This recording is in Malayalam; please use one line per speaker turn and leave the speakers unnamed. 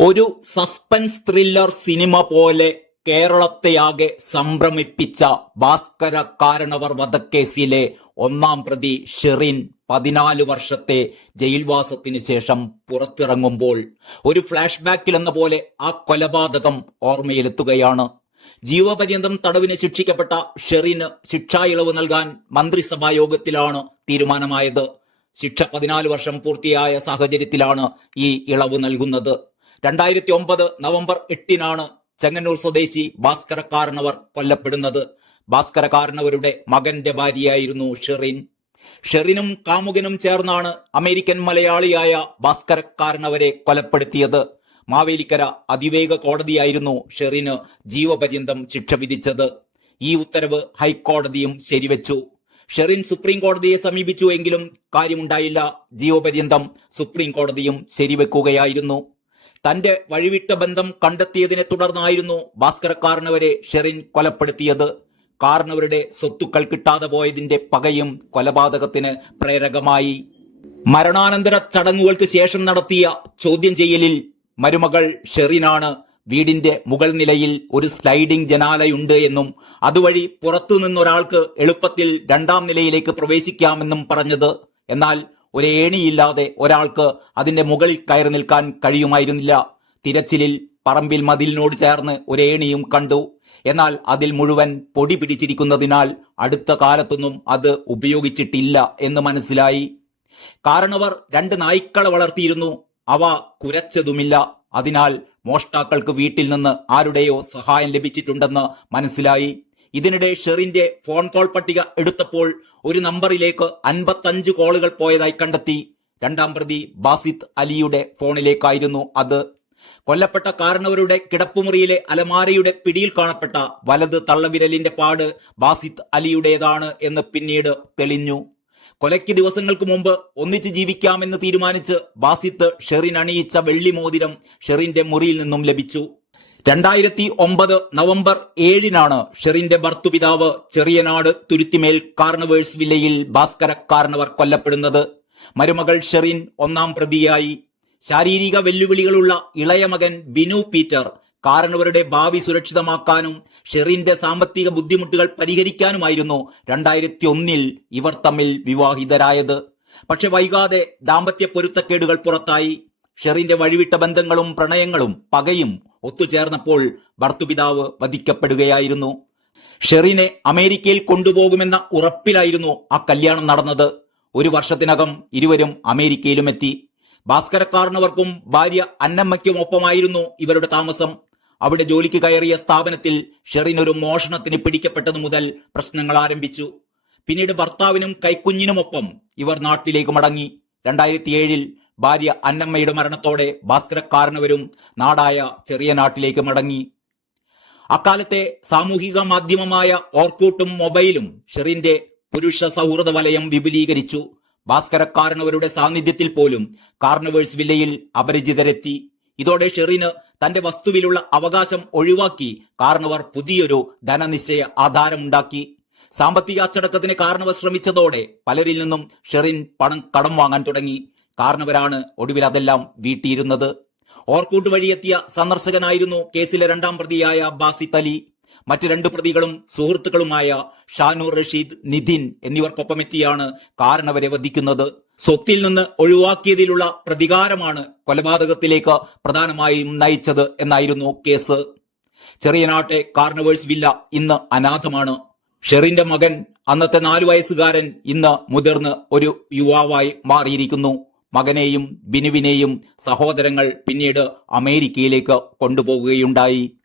ഒരു സസ്പെൻസ് ത്രില്ലർ സിനിമ പോലെ കേരളത്തെയാകെ സംഭ്രമിപ്പിച്ച ഭാസ്കര കാരണവർ വധക്കേസിലെ ഒന്നാം പ്രതി ഷെറിൻ പതിനാല് വർഷത്തെ ജയിൽവാസത്തിന് ശേഷം പുറത്തിറങ്ങുമ്പോൾ ഒരു ഫ്ലാഷ് ബാക്കിൽ എന്ന പോലെ ആ കൊലപാതകം ഓർമ്മയിലെത്തുകയാണ്. ജീവപര്യന്തം തടവിന് ശിക്ഷിക്കപ്പെട്ട ഷെറിന് ശിക്ഷാ ഇളവ് നൽകാൻ മന്ത്രിസഭാ യോഗത്തിലാണ് തീരുമാനമായത്. ശിക്ഷ പതിനാല് വർഷം പൂർത്തിയായ സാഹചര്യത്തിലാണ് ഈ ഇളവ് നൽകുന്നത്. രണ്ടായിരത്തി ഒമ്പത് നവംബർ എട്ടിനാണ് ചെങ്ങന്നൂർ സ്വദേശി ഭാസ്കര കാരണവർ കൊല്ലപ്പെടുന്നത്. ഭാസ്കര കാരണവരുടെ മകന്റെ ഭാര്യയായിരുന്നു ഷെറിൻ. ഷെറിനും കാമുകനും ചേർന്നാണ് അമേരിക്കൻ മലയാളിയായ ഭാസ്കര കാരണവരെ കൊലപ്പെടുത്തിയത്. മാവേലിക്കര അതിവേഗ കോടതിയായിരുന്നു ഷെറിന് ജീവപര്യന്തം ശിക്ഷ വിധിച്ചത്. ഈ ഉത്തരവ് ഹൈക്കോടതിയും ശരിവെച്ചു. ഷെറിൻ സുപ്രീം കോടതിയെ സമീപിച്ചു എങ്കിലും കാര്യമുണ്ടായില്ല. ജീവപര്യന്തം സുപ്രീം കോടതിയും ശരിവെക്കുകയായിരുന്നു. തന്റെ വഴിവിട്ട ബന്ധം കണ്ടെത്തിയതിനെ തുടർന്നായിരുന്നു ഭാസ്കര കാരണവരെ ഷെറിൻ കൊലപ്പെടുത്തിയത്. കാരണവരുടെ സ്വത്തുക്കൾ കിട്ടാതെ പോയതിന്റെ പകയും കൊലപാതകത്തിന് പ്രേരകമായി. മരണാനന്തര ചടങ്ങുകൾക്ക് ശേഷം നടത്തിയ ചോദ്യം ചെയ്യലിൽ മരുമകൾ ഷെറിനാണ് വീടിന്റെ മുകൾ നിലയിൽ ഒരു സ്ലൈഡിംഗ് ജനാലയുണ്ട് എന്നും അതുവഴി പുറത്തു നിന്നൊരാൾക്ക് എളുപ്പത്തിൽ രണ്ടാം നിലയിലേക്ക് പ്രവേശിക്കാമെന്നും പറഞ്ഞത്. എന്നാൽ ഒരു ഏണിയില്ലാതെ ഒരാൾക്ക് അതിന്റെ മുകളിൽ കയറി നിൽക്കാൻ കഴിയുമായിരുന്നില്ല. തിരച്ചിലിൽ പറമ്പിൽ മതിലിനോട് ചേർന്ന് ഒരു ഏണിയും കണ്ടു. എന്നാൽ അതിൽ മുഴുവൻ പൊടി പിടിച്ചിരിക്കുന്നതിനാൽ അടുത്ത കാലത്തൊന്നും അത് ഉപയോഗിച്ചിട്ടില്ല എന്ന് മനസ്സിലായി. കാരണവർ രണ്ട് നായ്ക്കളെ വളർത്തിയിരുന്നു. അവ കുരച്ചതുമില്ല. അതിനാൽ മോഷ്ടാക്കൾക്ക് വീട്ടിൽ നിന്ന് ആരുടെയോ സഹായം ലഭിച്ചിട്ടുണ്ടെന്ന് മനസ്സിലായി. ഇതിനിടെ ഷെറിന്റെ ഫോൺ കോൾ പട്ടിക എടുത്തപ്പോൾ ഒരു നമ്പറിലേക്ക് അൻപത്തഞ്ച് കോളുകൾ പോയതായി കണ്ടെത്തി. രണ്ടാം പ്രതി ബാസിത്ത് അലിയുടെ ഫോണിലേക്കായിരുന്നു അത്. കൊല്ലപ്പെട്ട കാരണവരുടെ കിടപ്പുമുറിയിലെ അലമാരയുടെ പിടിയിൽ കാണപ്പെട്ട വലത് തള്ളവിരലിന്റെ പാട് ബാസിത്ത് അലിയുടേതാണ് എന്ന് പിന്നീട് തെളിഞ്ഞു. കൊലയ്ക്ക് ദിവസങ്ങൾക്ക് മുമ്പ് ഒന്നിച്ച് ജീവിക്കാമെന്ന് തീരുമാനിച്ച് ബാസിത്ത് ഷെറിൻ അണിയിച്ച വെള്ളി മോതിരം ഷെറിന്റെ മുറിയിൽ നിന്നും ലഭിച്ചു. രണ്ടായിരത്തി ഒമ്പത് നവംബർ ഏഴിനാണ് ഷെറിന്റെ ഭർത്തുപിതാവ് ചെറിയനാട് തുരുത്തിമേൽ കാർണവേഴ്സ് വില്ലയിൽ ഭാസ്കര കാർണവർ കൊല്ലപ്പെടുന്നത്. മരുമകൾ ഷെറിൻ ഒന്നാം പ്രതിയായി. ശാരീരിക വെല്ലുവിളികളുള്ള ഇളയ മകൻ ബിനു പീറ്റർ കാരണവരുടെ ഭാവി സുരക്ഷിതമാക്കാനും ഷെറിന്റെ സാമ്പത്തിക ബുദ്ധിമുട്ടുകൾ പരിഹരിക്കാനുമായിരുന്നു രണ്ടായിരത്തി ഒന്നിൽ ഇവർ തമ്മിൽ വിവാഹിതരായത്. പക്ഷെ വൈകാതെ ദാമ്പത്യ പൊരുത്തക്കേടുകൾ പുറത്തായി. ഷെറിന്റെ വഴിവിട്ട ബന്ധങ്ങളും പ്രണയങ്ങളും പകയും ഒത്തുചേർന്നപ്പോൾ ഭർത്തുപിതാവ് വധിക്കപ്പെടുകയായിരുന്നു. ഷെറിനെ അമേരിക്കയിൽ കൊണ്ടുപോകുമെന്ന ഉറപ്പിലായിരുന്നു ആ കല്യാണം നടന്നത്. ഒരു വർഷത്തിനകം ഇരുവരും അമേരിക്കയിലും എത്തി ഭാസ്കരക്കാരനവർക്കും ഭാര്യ അന്നമ്മയ്ക്കും ഒപ്പമായിരുന്നു ഇവരുടെ താമസം. അവിടെ ജോലിക്ക് കയറിയ സ്ഥാപനത്തിൽ ഷെറിൻ ഒരു മോഷണത്തിന് പിടിക്കപ്പെട്ടതു മുതൽ പ്രശ്നങ്ങൾ ആരംഭിച്ചു. പിന്നീട് ഭർത്താവിനും കൈക്കുഞ്ഞിനുമൊപ്പം ഇവർ നാട്ടിലേക്ക് മടങ്ങി. രണ്ടായിരത്തി ഏഴിൽ ഭാര്യ അന്നമ്മയുടെ മരണത്തോടെ ഭാസ്കരക്കാരനവരും നാടായ ചെറിയ നാട്ടിലേക്ക് മടങ്ങി. അക്കാലത്തെ സാമൂഹിക മാധ്യമമായ ഓർക്കൂട്ടും മൊബൈലും ഷെറിന്റെ പുരുഷ സൗഹൃദ വലയം വിപുലീകരിച്ചു. ഭാസ്കരക്കാരനവരുടെ സാന്നിധ്യത്തിൽ പോലും കാർണവേഴ്സ് വില്ലയിൽ അപരിചിതരെത്തി. ഇതോടെ ഷെറിന് തന്റെ വസ്തുവിലുള്ള അവകാശം ഒഴിവാക്കി കാരണവർ പുതിയൊരു ധനനിശ്ചയ ആധാരമുണ്ടാക്കി. സാമ്പത്തിക അച്ചടക്കത്തിന് കാരണവർ ശ്രമിച്ചതോടെ പലരിൽ നിന്നും ഷെറിൻ പണം കടം വാങ്ങാൻ തുടങ്ങി. കാരണവരാണ് ഒടുവിൽ അതെല്ലാം വീട്ടിയിരുന്നത്. ഓർക്കൂട്ട് വഴിയെത്തിയ സന്ദർശകനായിരുന്നു കേസിലെ രണ്ടാം പ്രതിയായ ബാസിത് അലി. മറ്റു രണ്ട് പ്രതികളും സുഹൃത്തുക്കളുമായ ഷാനൂർ റഷീദ് നിധിൻ എന്നിവർക്കൊപ്പമെത്തിയാണ് കാരണവരെ വധിക്കുന്നത്. സ്വത്തിൽ നിന്ന് ഒഴിവാക്കിയതിലുള്ള പ്രതികാരമാണ് കൊലപാതകത്തിലേക്ക് പ്രധാനമായും നയിച്ചത് എന്നായിരുന്നു കേസ്. ചെറിയനാട്ടെ കാർണവേഴ്സ് വില്ല ഇന്ന് അനാഥമാണ്. ഷെറിന്റെ മകൻ അന്നത്തെ നാലു വയസ്സുകാരൻ ഇന്ന് മുതിർന്ന് ഒരു യുവാവായി മാറിയിരിക്കുന്നു. മകനെയും ബിനുവിനെയും സഹോദരങ്ങൾ പിന്നീട് അമേരിക്കയിലേക്ക് കൊണ്ടുപോകുകയുണ്ടായി.